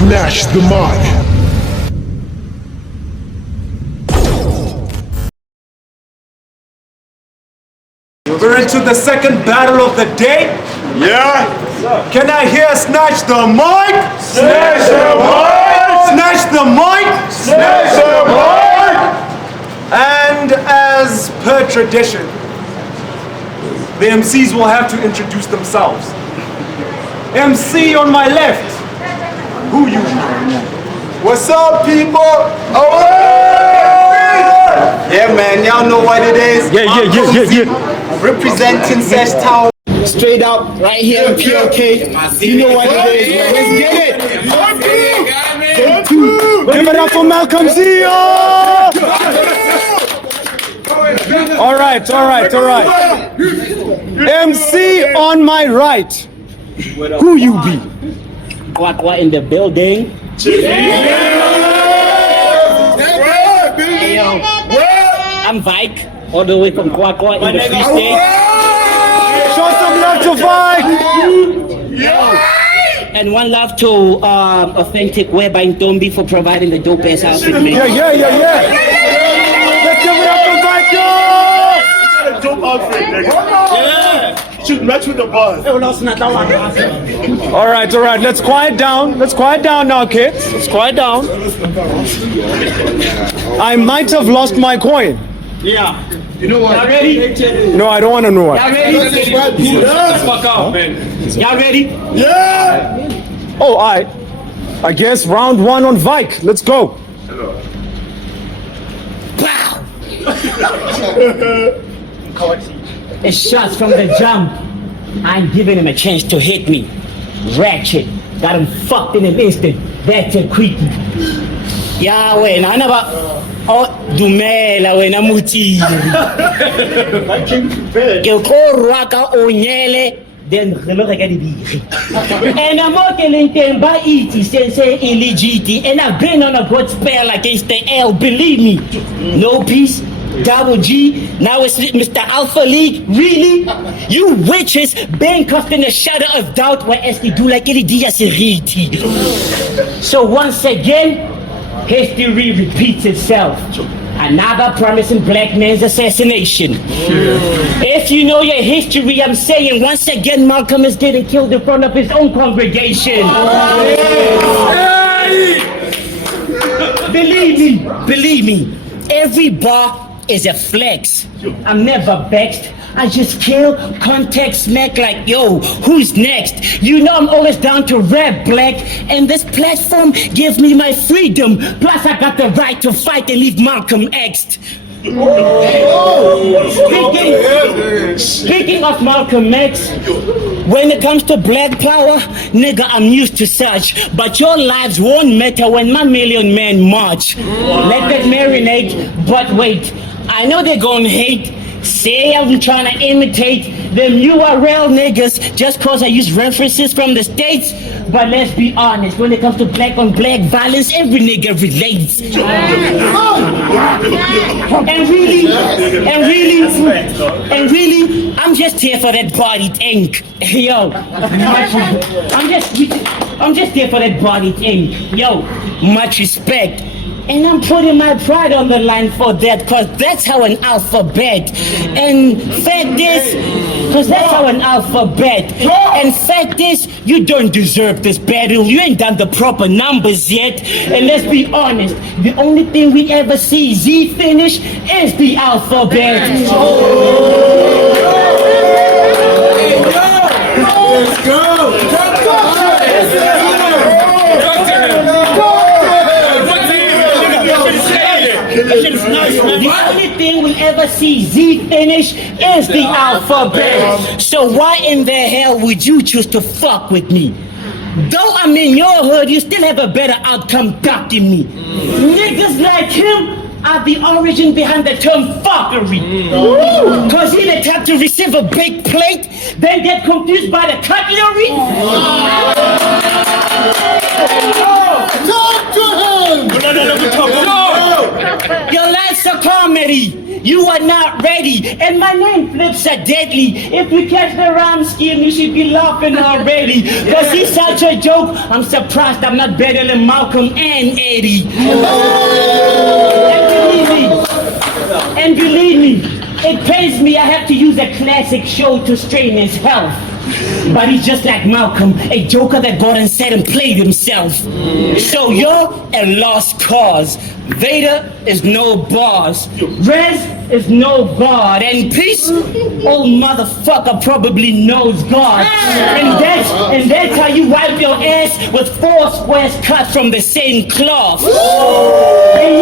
Snatch the Mic. We're into the second battle of the day. Yeah. Can I hear Snatch the Mic? Snatch the mic. Snatch the Mic. Snatch the mic. And as per tradition, the MCs will have to introduce themselves. MC on my left. Who you? What's up, people? Oh, yeah, man. Y'all know what it is. Malcom Zee Representing Sesh Town. Straight up, right here in POK. You know what it is, man. Let's get it. Give it up for Malcom Zee. All right. MC on my right. Who you be? What in the building? I'm Vike, all the way from Kwakwa in the Free State. Show some love to Vike. And one love to Authentic Whereby Ntombi for providing the dope ass outfit. Yeah. Let's give it up for Vike, yo. Dope outfit, nigga. Yeah. Should match with the buzz. All right. Let's quiet down. Now, kids. Let's quiet down. I might have lost my coin. Yeah. You know what? Y'all ready? No, I don't want to know it. Y'all ready? Fuck off, man. Y'all ready? Yeah. Oh, I guess round one on Vike. Let's go. Pow! It's shots from the jump. I'm giving him a chance to hit me. Ratchet. Got him fucked in an instant. That's a quickie. Yahweh, I never. Oh, dumela wena mutiri. Ke go rwaka onyele then re lo reka dibiri. And I'm not telling them by it say illegit. And I've been on a good spell against the L, believe me. No peace. Double G, now it's Mr. Alpha League. Really? You witches been casting a shadow of doubt where SD do like any seriti. So once again, history repeats itself. Another promising black man's assassination. If you know your history, I'm saying once again Malcolm is getting killed in front of his own congregation. Believe me, every bar is a flex. I'm never vexed. I just kill, context smack like, yo, who's next? You know I'm always down to rap black, and this platform gives me my freedom. Plus I got the right to fight and leave Malcolm X'd. Speaking of Malcolm X, when it comes to black power, nigga, I'm used to such. But your lives won't matter when my million men march. Let that marinate, but wait, I know they're gonna hate. Say I'm trying to imitate them URL niggas just cause I use references from the States. But let's be honest, when it comes to black on black violence, every nigga relates. And really, I'm just here for that body ink. Yo, I'm just here for that body ink. Yo, much respect. And I'm putting my pride on the line for that, cause that's how an alphabet. And fact is, you don't deserve this battle. You ain't done the proper numbers yet. And let's be honest, the only thing we ever see Z finish is the alphabet. Let's go. The only thing we ever see Z finish is the alphabet. So why in the hell would you choose to fuck with me? Though I'm in your hood, you still have a better outcome ducking me. Niggas like him are the origin behind the term fuckery. Cause he the type to receive a big plate, then get confused by the cutlery. Talk to him! No. Your life's a comedy. you are not ready. And my name flips are deadly. If you catch the rhyme scheme, you should be laughing already. Cause he's such a joke, I'm surprised I'm not better than Malcolm and Eddie. And believe me, it pains me I have to use a classic show to strain his health. But he's just like Malcolm, a joker that got and said and played himself. So you're a lost cause. Vader is no boss. Rez is no god. And Peace, old motherfucker probably knows God. And that's how you wipe your ass with 4 squares cut from the same cloth. And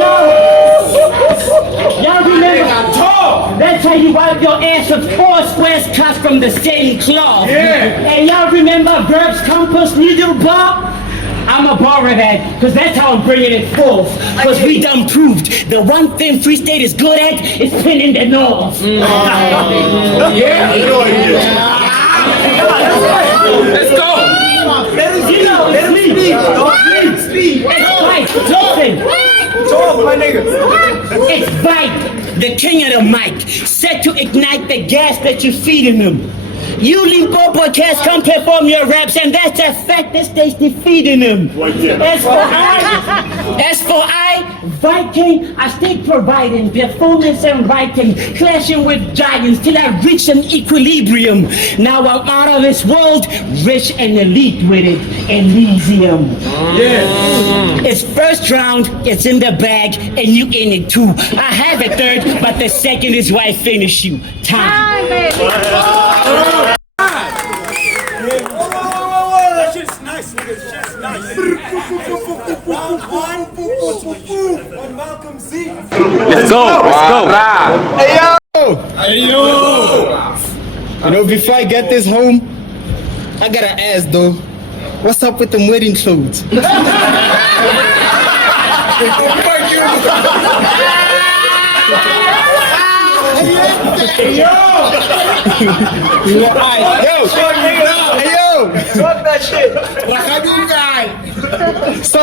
y'all remember? That's how you wipe your ass with 4 squares cut from the same cloth. And y'all remember Verbs, Compass, Needle, Bar? I'ma borrow that, cause that's how I'm bringing it forth. Cause we done proved the one thing Free State is good at is pinning the North. Let's go. You know, it's me. It's Vike. Listen. Talk, my nigga. It's Vike, the king of the mic, set to ignite the gas that you're feeding them. You Limpopo cats come perform your raps, and that's a fact that stays defeating them. As for I, Viking, I stay providing performance and writing, clashing with giants till I reach an equilibrium. Now I'm out of this world, rich and elite with it, Elysium. It's first round, it's in the bag, and you in it too. I have a third, but the second is why I finish you. Time. That shit's nice, nigga. That shit's nice. Round 1, on Malcom Zee. Let's go. Let's go. Hey yo! You know, before I get this home, I gotta ask though, what's up with them wedding clothes? Talk that shit. So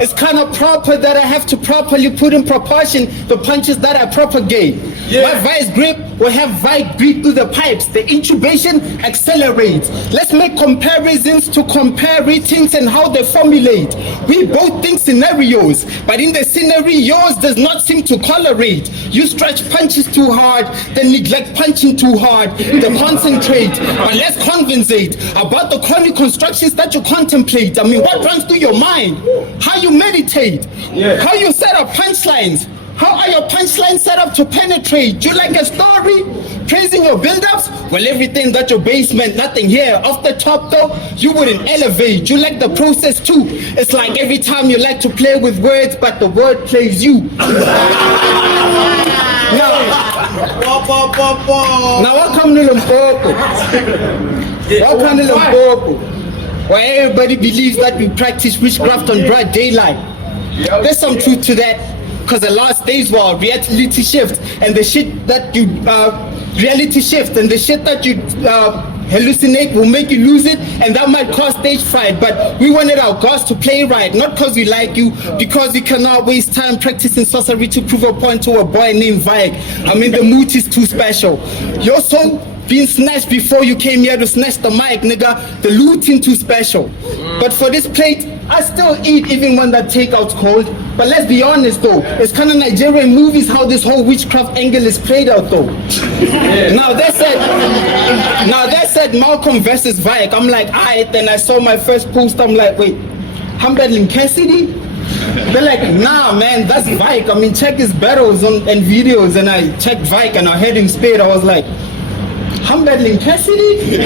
it's kind of proper that I have to properly put in proportion the punches that I propagate. My vice grip will have Vike beat through the pipes. The intubation accelerates. Let's make comparisons to compare ratings and how they formulate. We both think scenarios, but in the scenery, yours does not seem to correlate. You stretch punches too hard, then neglect punching too hard. Then concentrate, but let's conversate about the chronic constructions that you contemplate. I mean, what runs through your mind? How you meditate? How you set up punchlines? How are your punchlines set up to penetrate? You like a story? Praising your build-ups? Well, everything that your basement, nothing here. Off the top though, you wouldn't elevate. You like the process too. It's like every time you like to play with words, but the word plays you. Now welcome to Limpopo. Welcome to Limpopo, where everybody believes that we practice witchcraft on broad daylight. There's some truth to that, because the last days were reality shift, and the shit that you reality shift and the shit that you hallucinate will make you lose it, and that might cause stage fright. But we wanted our gods to play right, not because we like you, because we cannot waste time practicing sorcery to prove a point to a boy named Vike. I mean, the mood is too special. Your soul being snatched before you came here to snatch the mic, nigga. The looting too special. But for this plate, I still eat even when that takeout's cold. But let's be honest though, it's kind of Nigerian movies how this whole witchcraft angle is played out though. Now that said Malcom versus Vike, I'm like, alright, then I saw my first post, I'm like, wait, I'm battling Cassidy? They're like, nah man, that's Vike. I mean, check his battles and videos, and I checked Vike and I heard him spit. I was like, I'm battling Cassidy?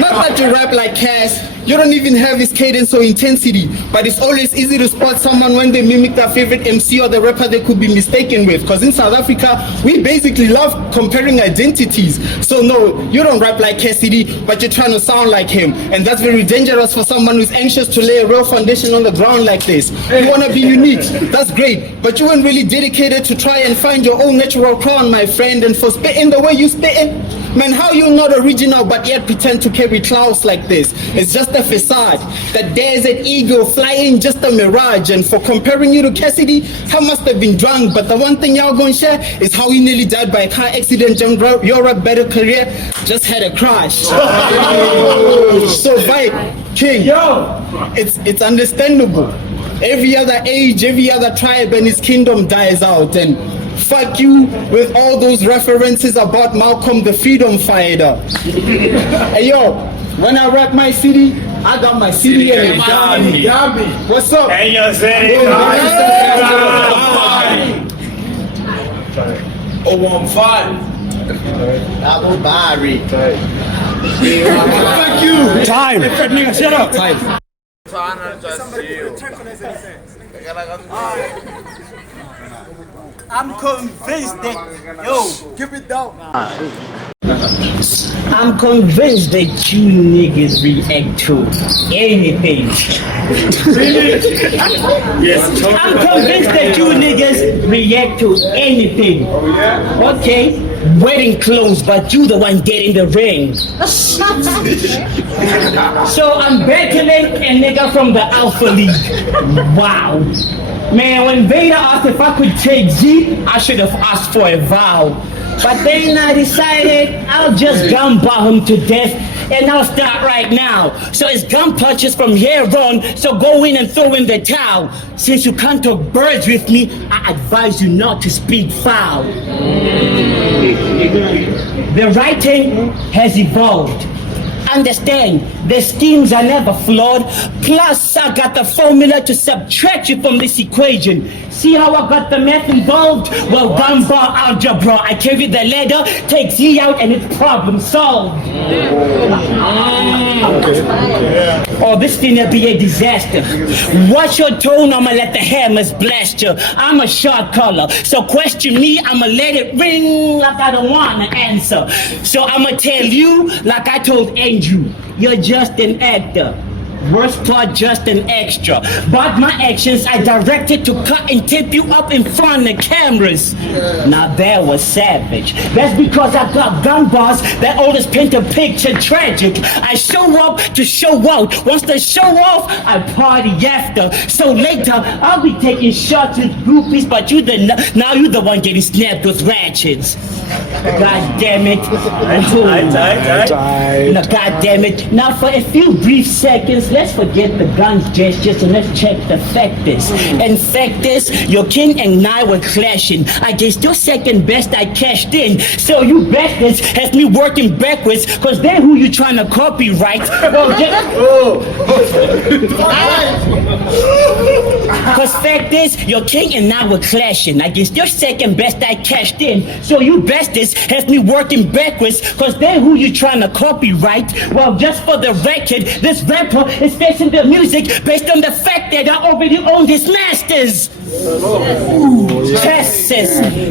Not that you rap like Cass, you don't even have his cadence or intensity, but it's always easy to spot someone when they mimic their favorite MC or the rapper they could be mistaken with, because in South Africa, we basically love comparing identities. So no, you don't rap like Cassidy, but you're trying to sound like him, and that's very dangerous for someone who's anxious to lay a real foundation on the ground like this. You want to be unique, that's great, but you weren't really dedicated to try and find your own natural crown, my friend, and for spitting the way you spitting, Man, how you not original but yet pretend to carry clouds like this? It's just a facade. That desert eagle flying just a mirage. And for comparing you to Cassidy, I must have been drunk. But the one thing y'all gonna share is how he nearly died by a car accident. And your better career just had a crash. So Vike, King, it's understandable. Every other age, every other tribe and his kingdom dies out. And fuck you with all those references about Malcolm the freedom fighter. Hey yo, when I rap my city, I got my city and it got me. What's up? Hey, yo, say Oh, I'm fine. Abu Bari. Fuck you. Time. Nigga, shut up. Time. I'm convinced that, Keep it down. I'm convinced that you niggas react to anything. Yes, I'm convinced that you niggas react to anything. Okay, wedding clothes, but you the one getting the ring. So I'm battling a nigga from the Alpha League. Wow. Man, when Vader asked if I could take Z, I should have asked for a vow. But then I decided I'll just gun bar him to death, and I'll start right now. So it's gun punches from here on, so go in and throw in the towel. Since you can't talk birds with me, I advise you not to speak foul. The writing has evolved. Understand, the schemes are never flawed. Plus, I got the formula to subtract you from this equation. See how I got the math involved? Well, gun bar algebra. I carry the ladder, take Z out, and it's problem solved. Oh, this thing will be a disaster. Watch your tone, I'ma let the hammers blast you. I'm a shot caller, so question me, I'ma let it ring like I don't wanna answer. So I'ma tell you, like I told Andrew, you're just an actor. Worst part, just an extra. But my actions I directed to cut and tape you up in front of cameras. Now that was savage. That's because I got gun bars that always paint a picture tragic. I show up to show out. Once they show off, I party after. So later, I'll be taking shots with groupies, but now you the one getting snapped with ratchets. God damn it. Now, God damn it. Now for a few brief seconds, let's forget the guns gestures and let's check the factors. And factors, your king and I were clashing. I guess your second best I cashed in. So you bastards has me working backwards, cause they're who you trying to copyright. Well, cause fact is, your king and I were clashing. I guess your second best I cashed in. So you bastards has me working backwards, cause they're who you trying to copyright. Well, just for the record, this rapper is facing the music based on the fact that I already own his masters. Tests.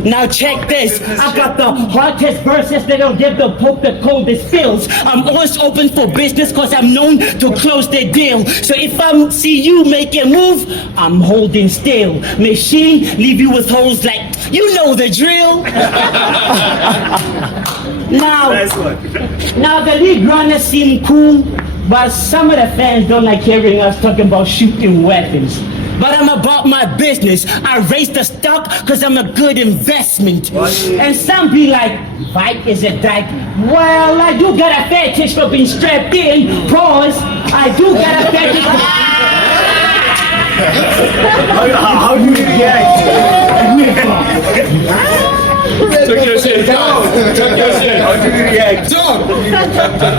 Now check this. I got the hottest verses that don't give the Pope the coldest feels. I'm always open for business cause I'm known to close the deal. So if I see you make a move, I'm holding still. Machine leave you with holes like, you know the drill. Now the league runners seem cool, but some of the fans don't like hearing us talking about shooting weapons. But I'm about my business. I raise the stock cause I'm a good investment. And some be like, Vike is a dyke. Well, I do got a fetish for being strapped in. Pause. I do got a fetish for... How do you react? Took your shit. Took your shit. How do you react? Took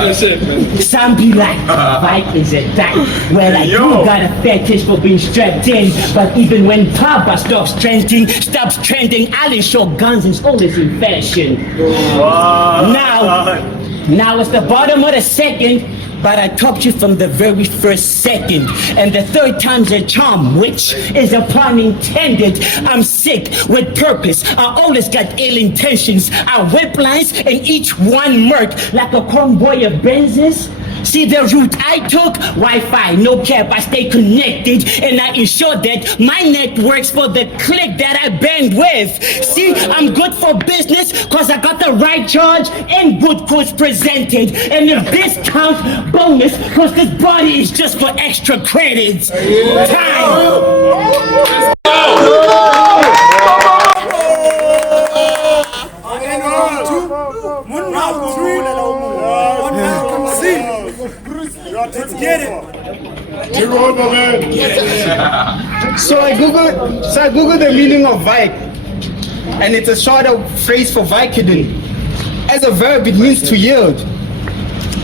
your shit, man. Some be like, Vike is a dyke. Well, I do got a fetish for being strapped in. But even when Papa stops trending, I'll ensure guns is always in fashion. Now it's the bottom of the second, but I topped you from the very first second. And the third time's a charm, which is a pun intended. I'm sick with purpose. I always got ill intentions. I whip lines and each one murk like a convoy of Benzes. See the route I took, Wi-Fi, no cap, I stay connected and I ensure that my net works for the click that I bang with. See, I'm good for business cause I got the right charge and good course presented. And if this counts, bonus, cause this body is just for extra credits. Time. Let's get it. So I googled the meaning of Vike, and it's a shorter phrase for Vicodin. As a verb, it means to yield.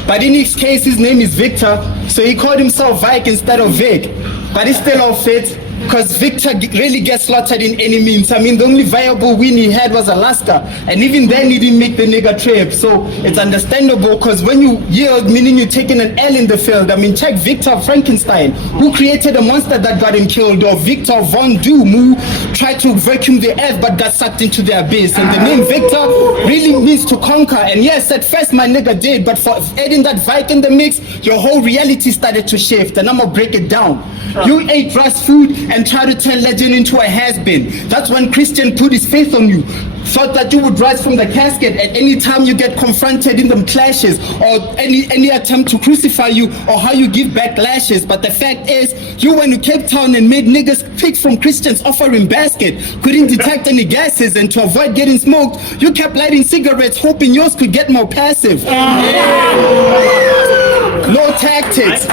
But in his case, his name is Victor, so he called himself Vike instead of Vic. But it still all fits, because Victor really gets slaughtered in any means. I mean, the only viable win he had was Alaska, and even then he didn't make the nigga trip. So it's understandable, because when you yield, meaning you're taking an L in the field. I mean, check Victor Frankenstein, who created a monster that got him killed, or Victor Von Doom, who tried to vacuum the earth but got sucked into the abyss. And the name Victor really means to conquer. And yes, at first my nigga did, but for adding that Vike in the mix, your whole reality started to shift, and I'm gonna break it down. You ate fast food and tried to turn legend into a has-been. That's when Christian put his faith on you, thought that you would rise from the casket at any time you get confronted in them clashes, or any attempt to crucify you, or how you give back lashes. But the fact is, you went to Cape Town and made niggas pick from Christians' offering basket, couldn't detect any gases, and to avoid getting smoked, you kept lighting cigarettes hoping yours could get more passive. No tactics.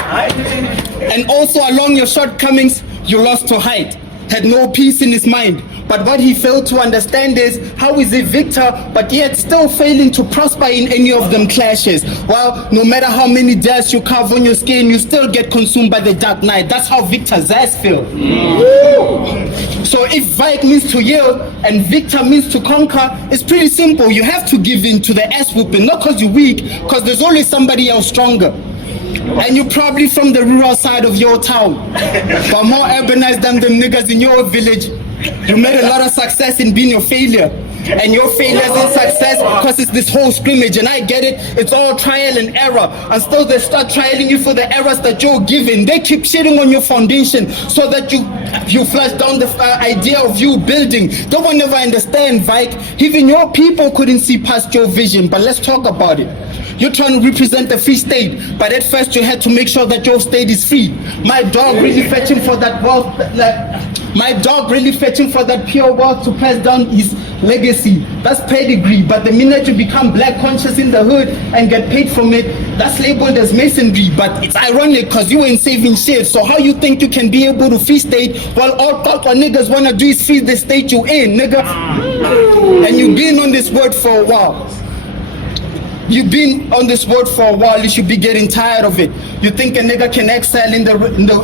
And also along your shortcomings, you lost to height, had no peace in his mind. But what he failed to understand is, how is he Victor, but yet still failing to prosper in any of them clashes? Well, no matter how many deaths you carve on your skin, you still get consumed by the dark night. That's how Victor's ass feels. So if Vike means to yield and Victor means to conquer, it's pretty simple. You have to give in to the ass whooping, not because you're weak, because there's always somebody else stronger. And you're probably from the rural side of your town, but more urbanized than them niggas in your village. You made a lot of success in being your failure, and your failures in success because it's this whole scrimmage. And I get it, it's all trial and error. Until they start trialing you for the errors that you're given, they keep shitting on your foundation so that you flush down the idea of you building. They will never understand, Vike. Even your people couldn't see past your vision. But let's talk about it. You're trying to represent the free state, but at first you had to make sure that your state is free. My dog really fetching for that wealth, pure wealth to pass down his legacy. That's pedigree. But the minute you become black conscious in the hood and get paid from it, that's labeled as masonry. But it's ironic because you ain't saving shit. So how you think you can be able to free state while all talk or niggas wanna do is free the state you in, nigga? And you've been on this word for a while. You've been on this word for a while, you should be getting tired of it. You think a nigga can excel in the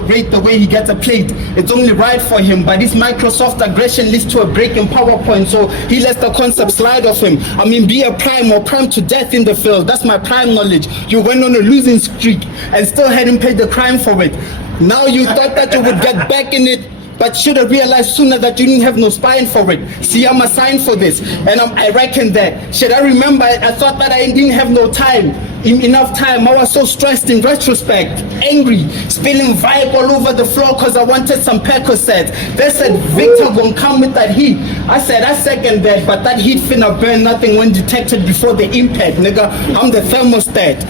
rate the way he gets a plate. It's only right for him, but this Microsoft aggression leads to a break in PowerPoint, so he lets the concept slide off him. I mean, be a prime or prime to death in the field. That's my prime knowledge. You went on a losing streak and still hadn't paid the crime for it. Now you thought that you would get back in it, but should have realized sooner that you didn't have no spine for it. See, I'm assigned for this, and I reckon that. Should I remember, I thought that I didn't have no time. Enough time. I was so stressed in retrospect, angry, spilling vibe all over the floor because I wanted some Percocet. They said Victor gonna come with that heat. I said I second that, but that heat finna burn nothing when detected before the impact, nigga. I'm the thermostat.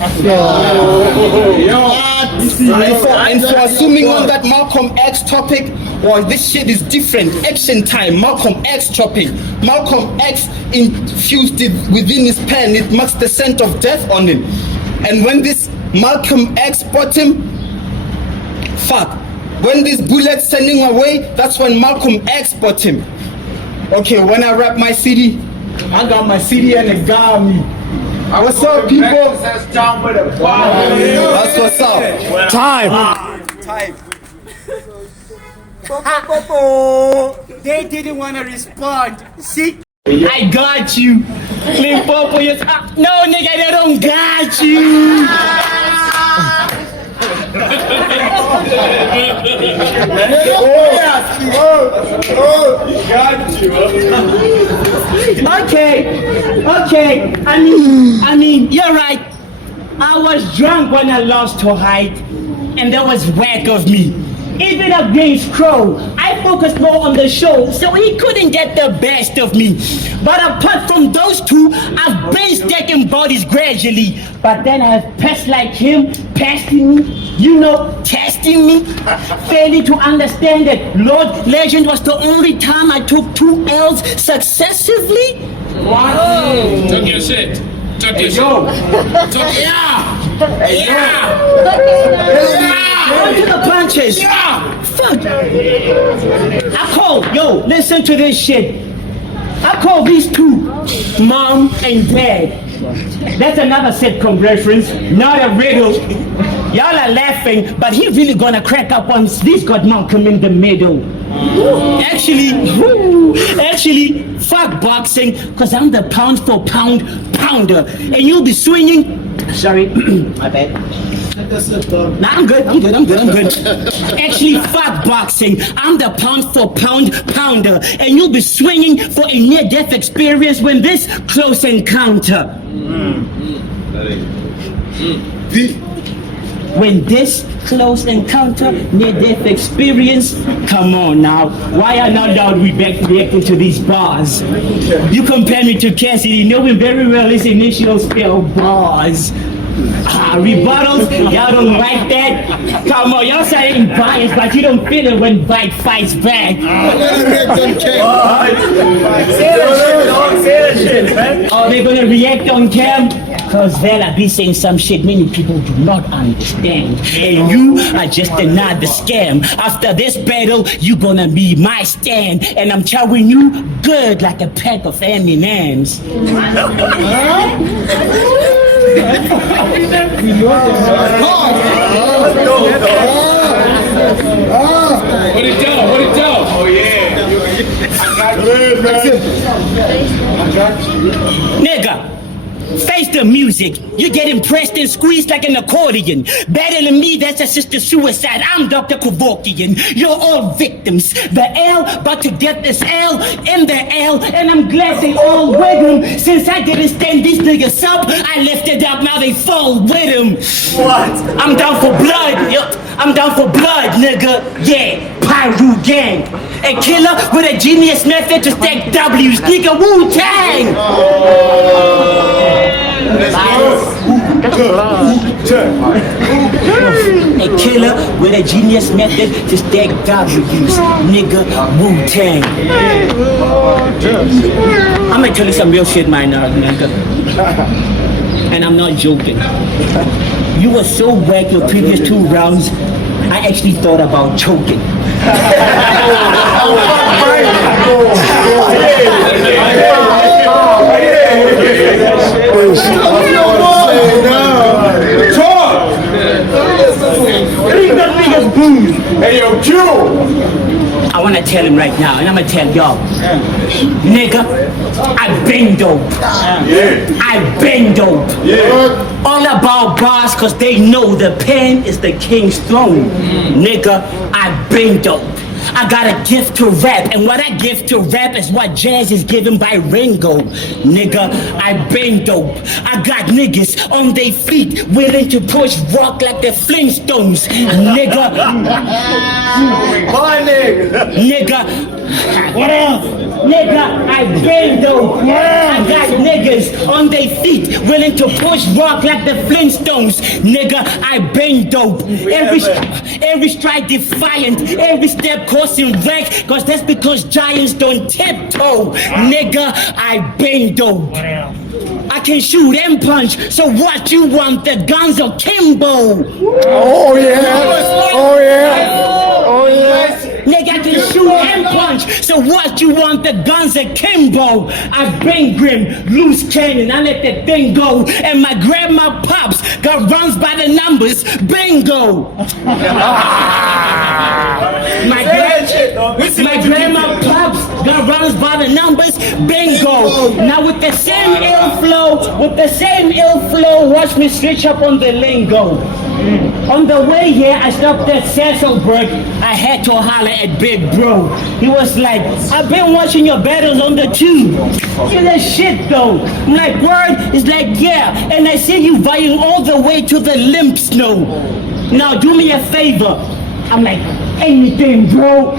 And for assuming on that Malcolm X topic, well, this shit is different. Action time. Malcolm X topic. Malcolm X infused it within his pen. It marks the scent of death on it. And when this Malcolm X bought him, when this bullet sending away, that's when Malcolm X bought him. Okay, when I rap my CD, I got my CD and it got me. What's up, people? That's what's up. Time. They didn't want to respond. See? I got you. Limpopo, you no, nigga, they don't got you. Okay. I mean, you're right. I was drunk when I lost to height, and that was whack of me. Even against Crow, I focused more on the show, so he couldn't get the best of me. But apart from those two, I've been stacking bodies gradually. But then I have pests like him, pesting me, testing me, failing to understand that Lord Legend was the only time I took 2 L's successively. Talk your shit. Talk your shit. Talk On to the punches. Fuck. Listen to this shit. I call these two mom and dad. That's another sitcom reference, not a riddle. Y'all are laughing, but he really gonna crack up once this got Malcom in the middle. Actually, fuck boxing, cause I'm the pound for pound pounder, and you'll be swinging. Sorry, my bad. Nah, I'm good. Actually, fuck boxing. I'm the pound for pound pounder, and you'll be swinging for a near-death experience when this close encounter. When this close encounter, near-death experience, come on now. Why are not loud reacting to these bars? You compare me to Cassidy, knowing very well his initial spell bars. Rebuttals, y'all don't like that? Come on, y'all saying bias, but you don't feel it when Vike fights back. Say that shit, man. Oh, they're gonna react on cam? Cause Vela be saying some shit many people do not understand. And you are just another scam. After this battle, you gonna be my stand. And I'm telling you, good like a pack of M&Ms. What it do? Oh yeah. Nigga, face the music. You get impressed and squeezed like an accordion. Better than me, that's a sister suicide. I'm Dr. Kevorkian. You're all victims. The L, but to get this L in the L, and I'm glad they all with him. Since I didn't stand these niggas up, I lifted up, now they fall with him. What? I'm down for blood. Yup. I'm down for blood, nigga. Yeah, Pyru gang. A killer with a genius method to stack W's. Nigga, Wu-Tang. A killer with a genius method to stack W's. Nigga, Wu-Tang. I'm gonna tell you some real shit, my nigga. And I'm not joking. You were so whack your previous 2 rounds, I actually thought about choking. Hey yo, Q! I wanna tell him right now, and I'm gonna tell y'all. Nigga, I been dope. I been dope. All about bars, cause they know the pen is the king's throne. Nigga, I been dope. I got a gift to rap, and what I give to rap is what jazz is given by Ringo. Nigga, I been dope. I got niggas on their feet, willing to push rock like the Flintstones. Nigga. My nigga. Nigga. What else? Nigga, I been dope. I got niggas on their feet, willing to push rock like the Flintstones. Nigga, I been dope. Every stride defiant, every step causing wreck, cause that's because giants don't tiptoe. Nigga, I been dope. I can shoot and punch, so what you want, the guns or Kimbo? Oh yeah. Nigga, I can shoot and punch, so what you want, the guns or Kimbo? I been grim, loose cannon, I let that thing go, and my grandma pops got runs by the numbers, bingo. My My grandma pops got runs by the numbers, bingo. Now with the same ill flow, watch me switch up on the lingo. On the way here, I stopped at Cecilburg. I had to holler at Big Bro. He was like, I've been watching your battles on the tube. You that shit though. I'm like, word? He's like, yeah. And I see you vying all the way to the limp snow. Now do me a favor. I'm like, anything, bro.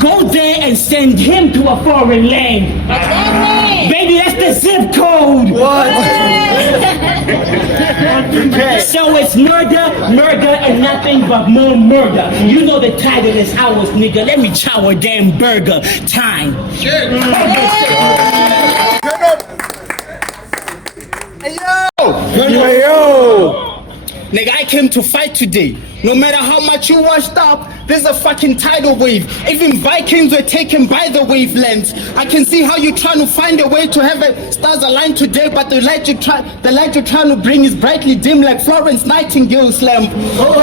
Go there and send him to a foreign land. Baby, that's the zip code. What? So it's murder, and nothing but more murder. You know the title is ours, nigga. Let me chow a damn burger. Time. Hey yo! Nigga, I came to fight today. No matter how much you washed up, there's a fucking tidal wave. Even Vikings were taken by the wavelengths. I can see how you're trying to find a way to have stars align today, but the light you're trying to bring is brightly dim like Florence Nightingale's lamp.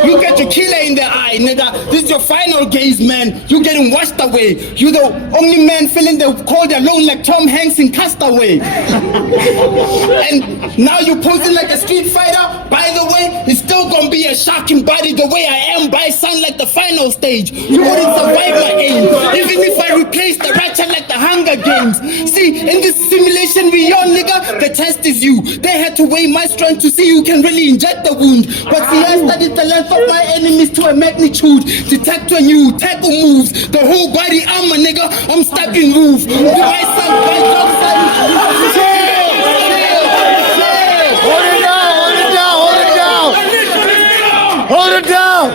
You get your killer in the eye, nigga. This is your final gaze, man. You getting washed away. You the only man feeling the cold alone like Tom Hanks in Castaway. And now you're posing like a street fighter. By the way, it's still gonna be a shocking body the way I am by sound like the final stage. You wouldn't survive my aim, even if I replace the ratchet like the Hunger Games. See, in this simulation we on, nigga, the test is you. They had to weigh my strength to see who can really inject the wound. But see, I studied the length of my enemies to a magnitude. Detect when you tackle moves, the whole body armor, nigga, I'm stacking roof. With my son, my dog side. Hold it down!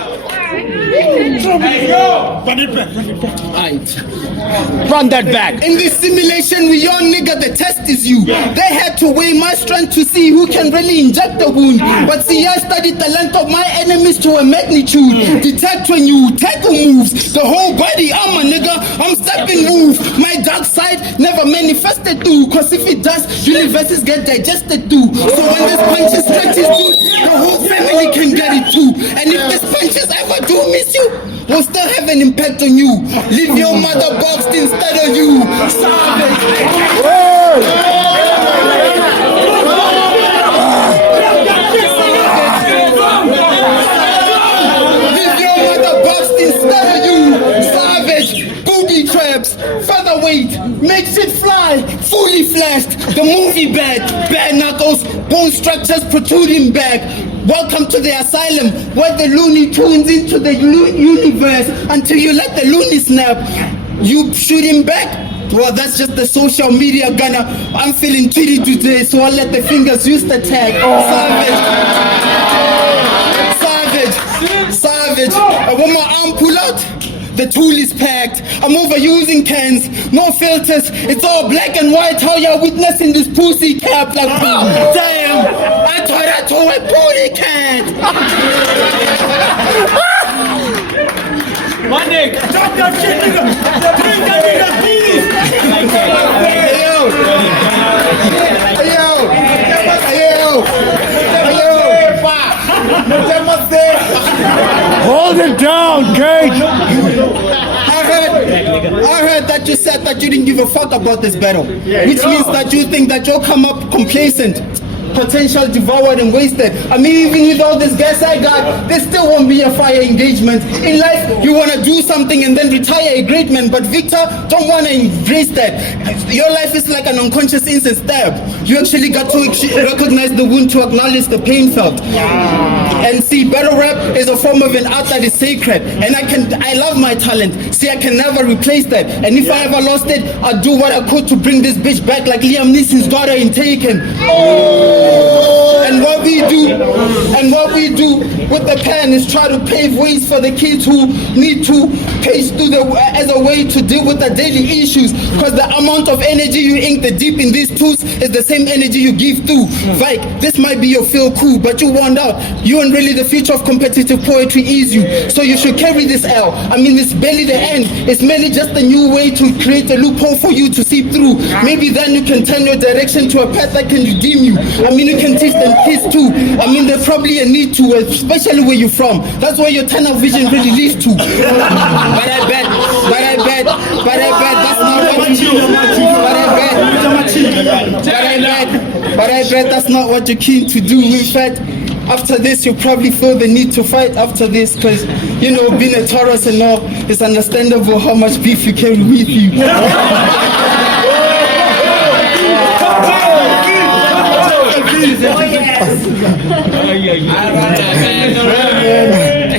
Run that back. In this simulation we on, nigga, the test is you. They had to weigh my strength to see who can really inject the wound. But see, I studied the length of my enemies to a magnitude. Detect when you tackle moves, the whole body armor, nigga, I'm stepping move. My dark side never manifested through, cause if it does, universes get digested through. So when this punches stretches through, the whole family can get it too. And if this punches ever do miss you, we'll still have an impact on you. Leave your mother boxed instead of you. Savage. Leave your mother boxed instead of you. Savage. Booby traps. Featherweight. Makes it fly. Fully flashed. The movie bad. Bare knuckles. Bone structures protruding back. Welcome to the asylum, where the Looney tunes into the universe until you let the loony snap. You shoot him back? Well, that's just the social media gunner. I'm feeling giddy today, so I'll let the fingers use the tag. Savage. I want my arm pull out. The tool is packed. I'm overusing cans, no filters. It's all black and white. How y'all witnessing this pussy cap? Like, damn, I thought I told a booty cat. My nigga, drop that shit, nigga. Bring that nigga, please. Hold it down, Cage. I heard that you said that you didn't give a fuck about this battle, which means that you think that you'll come up complacent, potential devoured and wasted. I mean, even with all this gas I got, there still won't be a fire engagement. In life, you want to do something and then retire a great man, but Victor don't want to embrace that. Your life is like an unconscious instant stab. You actually got to recognize the wound to acknowledge the pain felt. And see, battle rap is a form of an art that is sacred, and I love my talent. See, I can never replace that, and if I ever lost it, I'd do what I could to bring this bitch back like Liam Neeson's daughter in Taken. And what we do with the pen is try to pave ways for the kids who need to pace through as a way to deal with the daily issues, because the amount of energy you ink the deep in these tools is the same energy you give through. Vike, this might be your feel cool, but you want out. You and really the future of competitive poetry is you, so you should carry this L. I mean, it's barely the end, it's merely just a new way to create a loophole for you to seep through. Maybe then you can turn your direction to a path that can redeem you. I mean, you can teach them kids too. I mean, there's probably a need to, especially where you're from. That's where your tunnel vision really leads to. But I bet that's not what you're keen to do. In fact, after this, you'll probably feel the need to fight after this, because, you know, being a Taurus and all, it's understandable how much beef you carry with you.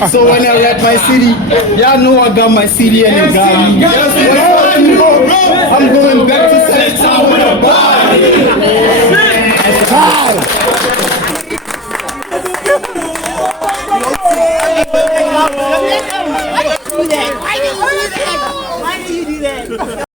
So when I rap my city, y'all know I got my city and it got me. I'm going back to Sex Town with a body. It's time. Why do you do that?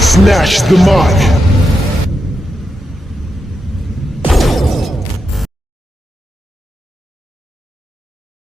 Snatch the Mic.